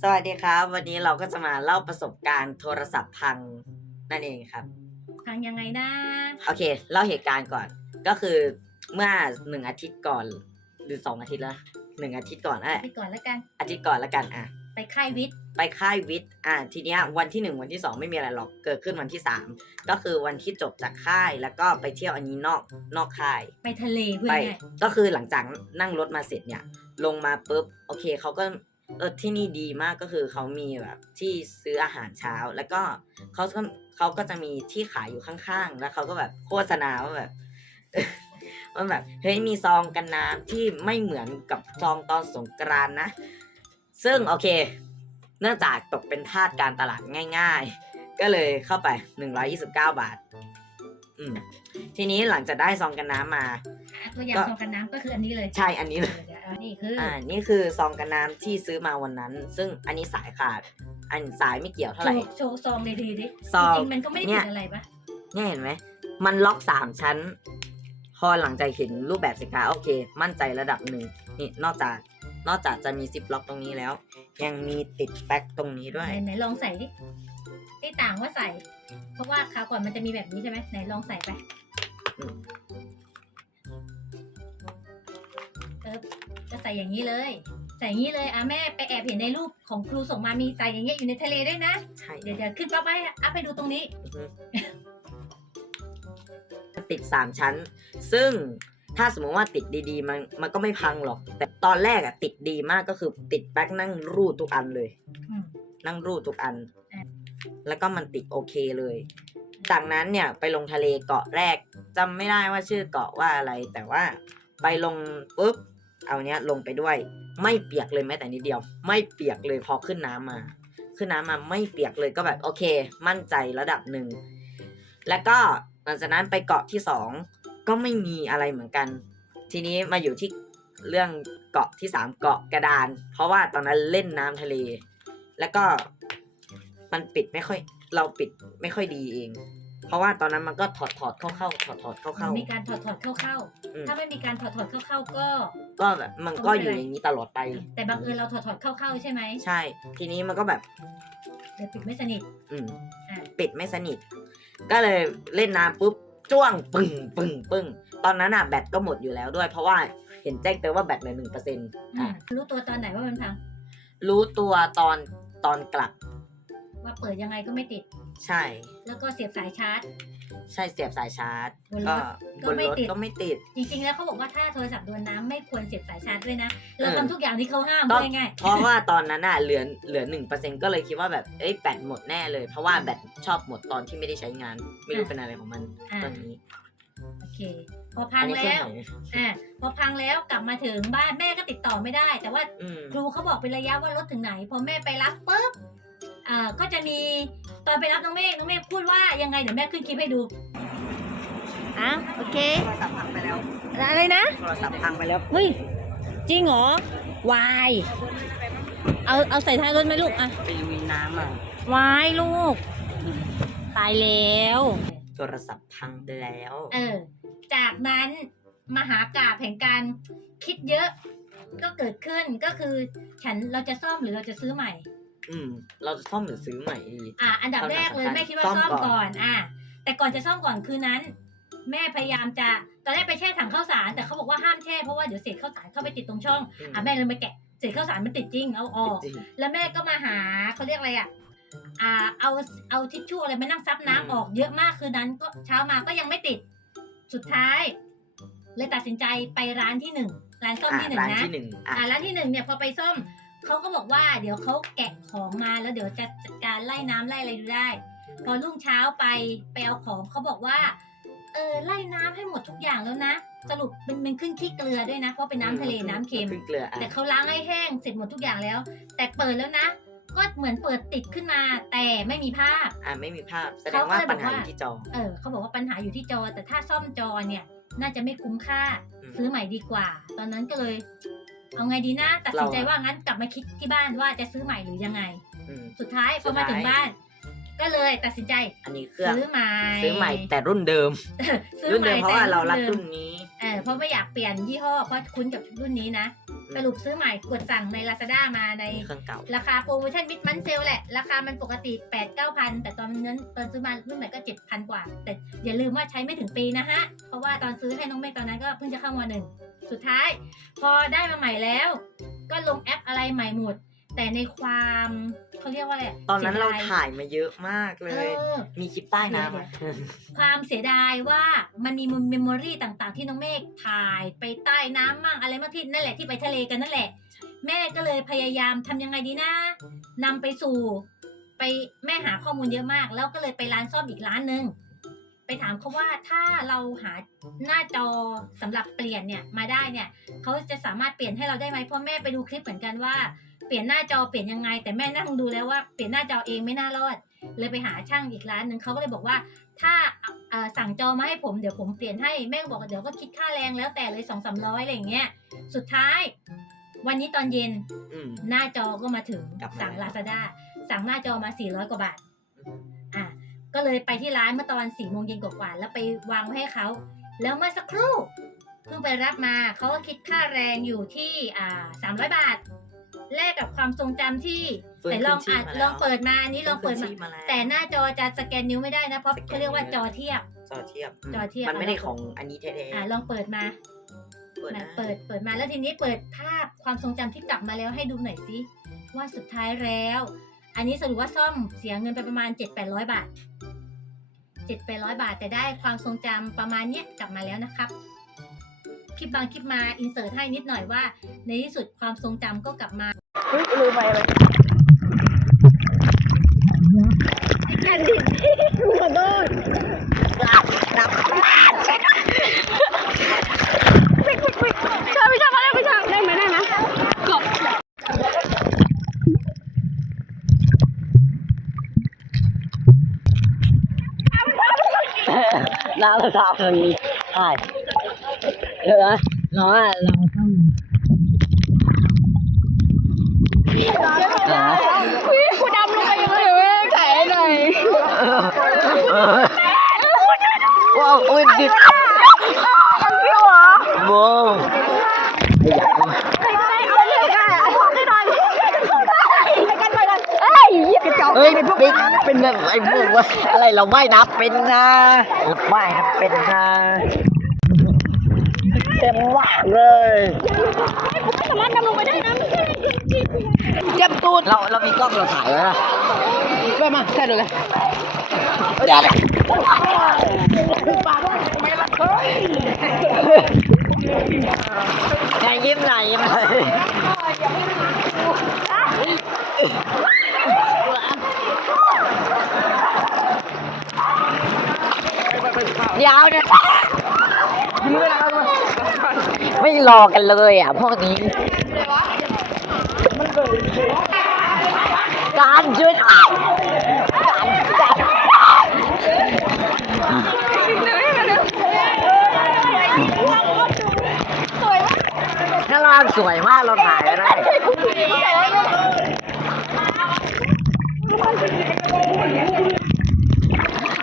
สวัสดีครับ วันนี้เราก็จะมาเล่าประสบการณ์โทรศัพท์พังนั่นเองครับทางยังไงนะโอเค เล่าเหตุการณ์ก่อน ก็คือเมื่อหนึ่งอาทิตย์ก่อนหรือสองอาทิตย์แล้วหนึ่งอาทิตย์ก่อนนั่นแหละไปก่อนแล้วกัน อาทิตย์ก่อนแล้วกันอะ ไปค่ายวิทย์ ไปค่ายวิทย์อะทีเนี้ยวันที่หนึ่งวันที่สองไม่มีอะไรหรอกเกิดขึ้นวันที่สามก็คือวันที่จบจากค่ายแล้วก็ไปเที่ยวอันนี้นอกนอกค่าย ไปทะเลเพื่อไปนไงก็คือหลังจากนั่งรถมาเสร็จเนี่ย ลงมาปุ๊บโอเคเขาก็ เออที่นี่ดีมากก็คือเขามีแบบที่ซื้ออาหารเช้า แล้วก็เขาเขาก็จะมีที่ขายอยู่ข้างๆ แล้วเขาก็แบบโฆษณาว่าแบบว่าแบบเฮ้ยมีซองกันน้ำที่ไม่เหมือนกับซองตอนสงกรานนะ ซึ่งโอเค เนื่องจากตกเป็นทาสการตลาดง่าย ๆ ก็เลยเข้าไป 129 บาท อืมทีนี้หลังจากได้ซองกันน้ำมา ตัวอย่างก็ ซองกันน้ำก็คืออันนี้เลยใช่อันนี้เลย เดี๋ยวเอานี่คืออ่า นี่คือซองกันน้ำที่ซื้อมาวันนั้น ซึ่งอันนี้สายขาด อันสายไม่เกี่ยวเท่าไหร่ โชว์โชว์ซองดีๆดิซอง จริงๆมันก็ไม่ได้เนี่ผิยดอะไรปะเนี่ยเห็นไหม มันล็อกสามชั้น พอหลังจากเห็นรูปแบบสินค้าโอเค มั่นใจระดับหนึ่งนี่นอกจากนอกจากจะมีซิปล็อกตรงนี้แล้ว ยังมีติดแป๊กตรงนี้ด้วย ไหนไหนลองใส่ดิที่ต่างว่าใส่ เพราะว่าคราวก่อนมันจะมีแบบนี้ใช่ไหมไหนลองใส่ไปอืม อย่างนี้เลย ใส่อย่างนี้เลยอะแม่ไปแอบเห็นในรูปของครูส่งมามีใส่อย่างเงี้ยอยู่ในทะเลด้วยนะ ใช่เดี๋ยวเดี๋ยวขึ้นปั๊บไปอัพไปดูตรงนี้ อือฮึติดสามชั้น ซึ่งถ้าสมมติว่าติดดีๆ มันมันก็ไม่พังหรอก แต่ตอนแรกอะติดดีมากก็คือติดแป๊กนั่งรูดทุกอันเลย อืม นั่งรูดทุกอัน อะ แล้วก็มันติดโอเคเลย จากนั้นเนี่ยไปลงทะเลเกาะแรกจำไม่ได้ว่าชื่อเกาะว่าอะไร แต่ว่าไปลงปุ๊บ เอาเนี้ยลงไปด้วย ไม่เปียกเลยแม้แต่นิดเดียว ไม่เปียกเลยพอขึ้นน้ำมา ขึ้นน้ำมาไม่เปียกเลยก็แบบโอเค มั่นใจระดับหนึ่งแล้วก็หลังจากนั้นไปเกาะที่สองก็ไม่มีอะไรเหมือนกัน ทีนี้มาอยู่ที่เรื่องเกาะที่สามเกาะกระดาน เพราะว่าตอนนั้นเล่นน้ำทะเล แล้วก็มันปิดไม่ค่อยเราปิดไม่ค่อยดีเอง ราะว่าตอนนั้นมันก็ถอดถอดเข้าเข้าถอดถอดเข้าเข้า มีการถอดถอดเข้าเข้าอืมๆถ้าไม่มีการถอดถอดเข้าเข้าๆก็ ก็แบบมันก็อยู่ในนี้ตลอดไป แต่บังเอิญเราถอดถอดเข้าเข้าๆใช่ไหมใช่ ทีนี้มันก็แบบเดี๋ยวปิดไม่สนิท อืมอะ ปิดไม่สนิท ก็เลยเล่นน้ำปุ๊บจ้วงปึ้งปึ้งปึ้งตอนนั้นอะแบตก็หมดอยู่แล้วด้วย เพราะว่าเห็นแจ้งเตือนว่าแบตเหลือหนึ่งเปอร์เซ็นต์อือะมรู้ตัวตอนไหนว่ามันพัง รู้ตัวตอนตอนกลับ ว่าเปิดยังไงก็ไม่ติด ใช่ แล้วก็เสียบสายชาร์จ ใช่เสียบสายชาร์จบนรก็ถบก็นไม่รถติด ก็ไม่ติด จริงๆ แล้วเขาบอกว่าถ้าโทรศัพท์โดนน้ำไม่ควรเสียบสายชาร์จด้วยนะ เราเออทำทุกอย่างที่เขาห้ามก็ง่ายเพราะว่าตอนนั้นอะเหลือเหลือหนึ่งเปอร์เซ็นก็เลยคิดว่าแบบเอ้ยแบตหมดแน่เลย เพราะว่าแบตชอบหมดตอนที่ไม่ได้ใช้งาน ไม่รู้เป็นอะไรของมันๆอ่าตอนนี้โอเค พอพัอังนี้แล้วเครื่องไหนอ่าพอพังแล้วกลับมาถึงบ้านแม่ก็ติดต่อไม่ได้ แต่ว่าอืมครูเขาบอกเป็นระยะว่ารถถึงไหน พอแม่ไปรับปุ๊บ อ่าก็จะมีตอนไปรับน้องเมฆน้องเมฆพูดว่ายังไงเดี๋ยวแม่ขึ้นคลิปให้ดูอะโอเคโทรศัพท์พังไปแล้ว อะไรนะโทรศัพท์พังไปแล้ว เฮ้ยจริงเหรอวายเอาเอาใส่ท้ายรถไหมลูกอะไปลุยน้ำอะวายลูก ตายแล้ว โทรศัพท์พังไปแล้ว เออ จากนั้นมหากาบแห่งการคิดเยอะ ก็เกิดขึ้นก็คือฉันเราจะซ่อมหรือเราจะซื้อใหม่ อืม เราจะซ่อมหรือซื้อใหม่ดี อะอันดับแรกเลยซ่อมแม่คิดว่าซ่อมซ่อมก่อนก่อนอะแต่ก่อนจะซ่อมก่อนคืนนั้น แม่พยายามจะตอนแรกไปแช่ถังข้าวสารแต่เขาบอกว่าห้ามแช่เพราะว่าเดี๋ยวเศษข้าวสารเข้าไปติดตรงช่องอืม อะแม่เลยมาแกะเศษข้าวสารมันติดจริงเอาออกจริง แล้วแม่ก็มาหาเขาเรียกอะไรอะอ่าเอาเอาทิชชู่อะไรมานั่งซับน้ำอืม ออกเยอะมากคืนนั้น ก็เช้ามาก็ยังไม่ติดสุดท้าย เลยตัดสินใจไปร้านที่หนึ่งร้านซ่อมอะที่หนึ่งร้านนะ ที่หนึ่งอะ อ่าร้านที่หนึ่งเนี่ยพอไปซ่อม เขาก็บอกว่าเดี๋ยวเขาแกะของมาแล้วเดี๋ยวจะจัดการไล่น้ำไล่อะไรดูได้ พอรุ่งเช้าไปไปเอาของเขาบอกว่า เออไล่น้ำให้หมดทุกอย่างแล้วนะ สรุปเป็นเป็นขึ้นขี้เกลือด้วยนะเพราะเป็นน้ำทะเลน้ำเค็มขึ้นเกลืออะแต่เขาล้างให้แห้งเสร็จหมดทุกอย่างแล้ว แต่เปิดแล้วนะ ก็เหมือนเปิดติดขึ้นมา แต่ไม่มีภาพอะไม่มีภาพแสดงว่าเขาก็เลยปัญหาบอกว่าอยู่ที่จอเออเขาบอกว่าปัญหาอยู่ที่จอ แต่ถ้าซ่อมจอเนี่ยน่าจะไม่คุ้มค่าอืมซื้อใหม่ดีกว่า ตอนนั้นก็เลย เอาไงดีนะตัดสินใจเราอะว่างั้นกลับมาคิดที่บ้านว่าจะซื้อใหม่หรือยังไง อืม สุดท้ายพสุอดมาท้าย ถึงบ้าน ก็เลยตัดสินใจอันนี้เครื่องซื้อใหม่ซื้อใหม่แต่รุ่นเดิม ซื้อรุ่นใหเดิม่มเพราะว่าเรารักแต่รุ่นนี้ เออเพราะไม่อยากเปลี่ยนยี่ห้อเพราะคุ้นกับรุ่นนี้นะสรุปซื้อใหม่กดสั่งใน Lazada มาใน เครื่องเก่า ราคาโปรโมชั่นมิดมันเซลแหละ ราคามันปกติ 8 9 0 0 0 แต่ตอนนั้นตอนซื้อมารุ่นใหม่ก็ 7,000 กว่า แต่อย่าลืมว่าใช้ไม่ถึงปีนะฮะ เพราะว่าตอนซื้อให้น้องเมฆตอนนั้นก็เพิ่งจะเข้ามหนึ่ง สุดท้าย พอได้มาใหม่แล้ว ก็ลงแอปอะไรใหม่หมด แต่ในความเขาเรียกว่าอะไระตอนนั้นเราสียดถ่ายมาเยอะมากเลเอย อ มีคลิปใต้น้ำเดี๋ยวอะ ความเสียดายว่ามันมีเมมโมรีต่างๆ ที่น้องเมฆถ่ายไปใต้น้ำมั่งอะไรมั่งที่นั่นแหละที่ไปทะเลกันนั่นแหละ แม่ก็เลยพยายามทำยังไงดีนะนำไปสู่ ไปแม่หาข้อมูลเยอะมาก แล้วก็เลยไปร้านซ่อมอีกร้านหนึ่ง ไปถามเขาว่าถ้าเราหาหน้าจอสำหรับเปลี่ยนเนี่ยมาได้เนี่ยเขาจะสามารถเปลี่ยนให้เราได้ไหมเพราะแม่ไปดูคลิปเหมือนกันว่าเปลี่ยนหน้าจอเปลี่ยนยังไง แต่แม่นั่งดูแล้วว่าเปลี่ยนหน้าจอเองไม่น่ารอด เลยไปหาช่างอีกร้านหนึ่งเขาก็เลยบอกว่า ถ้าเอ่อสั่งจอมาให้ผมเดี๋ยวผมเปลี่ยนให้แม่ก็บอกว่าเดี๋ยวก็คิดค่าแรงแล้วแต่เลยสองสามร้อยอะไรอย่างเงี้ยสุดท้าย วันนี้ตอนเย็นอืมหน้าจอก็มาถึงกลับมาสั่งแล้วลาซาด้าสั่งหน้าจอมา400กว่าบาทอะ ก็เลยไปที่ร้านเมื่อตอน4โมงเย็นกว่าๆแล้วไปวางไว้ให้เขา แล้วเมื่อสักครู่เพิ่งไปรับมาเขาก็คิดค่าแรงอยู่ที่อ่า300บาท แลกกับความทรงจำที่ฟื้นแต่ลองคืนชีอะพมาลแล้วองเปิดมาอันนี้ลองเปิดมาฟื้นคืนชีพแล้ว แต่หน้าจอจะสแกนนิ้วไม่ได้นะ เพราะสแกนเขาเรียกว่านิ้วจอเทียบ จอเทียบจอเทียบ มันไม่ได้อะไรของอันนี้แท้อะลองเปิดมาๆเปิดมานะเปิดเปิดมาแล้วทีนี้เปิดภาพความทรงจำที่กลับมาแล้วให้ดูหน่อยสิว่าสุดท้ายแล้ว อันนี้สรุปว่าซ่อมเสียเงินไปประมาณ 7 8 0 0 บาท 7 8 0 0บาท แต่ได้ความทรงจำประมาณเนี้ยกลับมาแล้วนะครับ คลิปบางคลิปมาอินเสิร์ตให้นิดหน่อยว่า ในที่สุดความทรงจำก็กลับมาลืมไปอะไรเชิญพี่ชามาได้พี่ชาได้ไหมได้ไหมกบ น้าเราทำอย่างนี้ใช่เดี๋ยวนะน้อยเราต้องหาพี่คุณดำลงไปยังไงเว้ยถ่ายให้หน่อยว้าวอุ้ยดิบโมไม่อยากมาเอ้ยเอาเยค่ะเอาเลยกันไปกันเอ้ยเฮ้ยเป็นเป็นแบบไอ้พวกว่าอะไรเราไม่นับเป็นนะไม่ครับเป็นนะเต็มมากเลยสามารถดำลงไปได้นะไม่ใช่เจ็บตูดเราเรามีกล้องเราถ่ายไว้นะไปมาใช่เลยอย่าเลยไหนยิ้มไหนอยยิ้มไหนอยเดี๋ยวเนี่ยไม่ รอกันเลยอะพวกนี้ การช่วยอะการการข้างล่างสวยมากเราถ่ายไว้ได้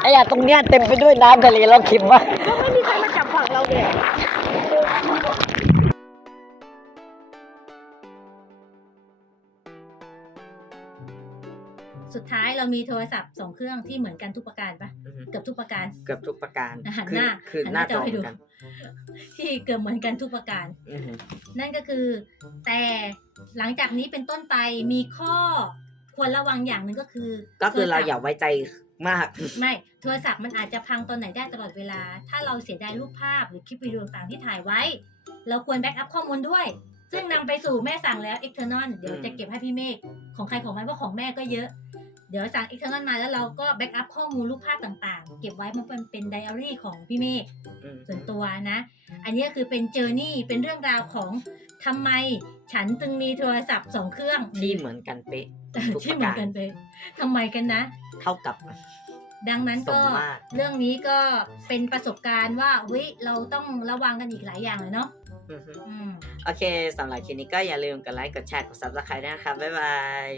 ไอ้อะตรงเนี้ยเต็มไปด้วยน้ำทะเลเราคิดว่าไม่มีใครมาจับฝั่งเราเลย ท้ายเรามีโทรศัพท์สองเครื่องที่เหมือนกันทุกประการปะอือฮึเกือบทุกประการ เกือบทุกประการหันคืหน้าคือหันหหน้าน้าจจออให้เหมืดู อนกันที่เกือบเหมือนกันทุกประการ อือฮึนั่นก็คือ แต่หลังจากนี้เป็นต้นไปมีข้อควรระวังอย่างหนึ่งก็คือก็คือเราโทศัพท์อย่าไว้ใจมาก ไม่โทรศัพท์มันอาจจะพังตอนไหนได้ตลอดเวลา ถ้าเราเสียดายรูปภาพหรือคลิปวิดีโอต่างๆที่ถ่ายไว้ เราควรแบ็กอัพข้อมูลด้วย ซึ่งนำไปสู่แม่สั่งแล้ว external เดี๋ยวจะเก็บให้พี่เมฆของใครของมันเพราะของแม่ก็เยอะ เดี๋ยวสั่ง external มาแล้วเราก็แบ็กอัพข้อมูลรูปภาพต่างๆ เก็บไว้มันเป็นเป็นไดอารี่ของพี่เมฆอืมส่วนตัวนะ อันนี้คือเป็นเจอร์นี่เป็นเรื่องราวของทำไมฉันจึงมีโทรศัพท์สองเครื่องที่เหมือนกันเป๊ะทุกที่ประเหมืกาอรนกันเลยทำไมกันนะ เท่ากับ ดังนั้นก็สมมาตรเรื่องนี้ก็เป็นประสบการณ์ว่าเฮ้ยเราต้องระวังกันอีกหลายอย่างเลยเนาะอือฮึอืมโอเคสำหรับคลิปนี้ก็อย่าลืมกดไลค์กดแชร์กด subscribe ด้วยนะครับบ๊ายบาย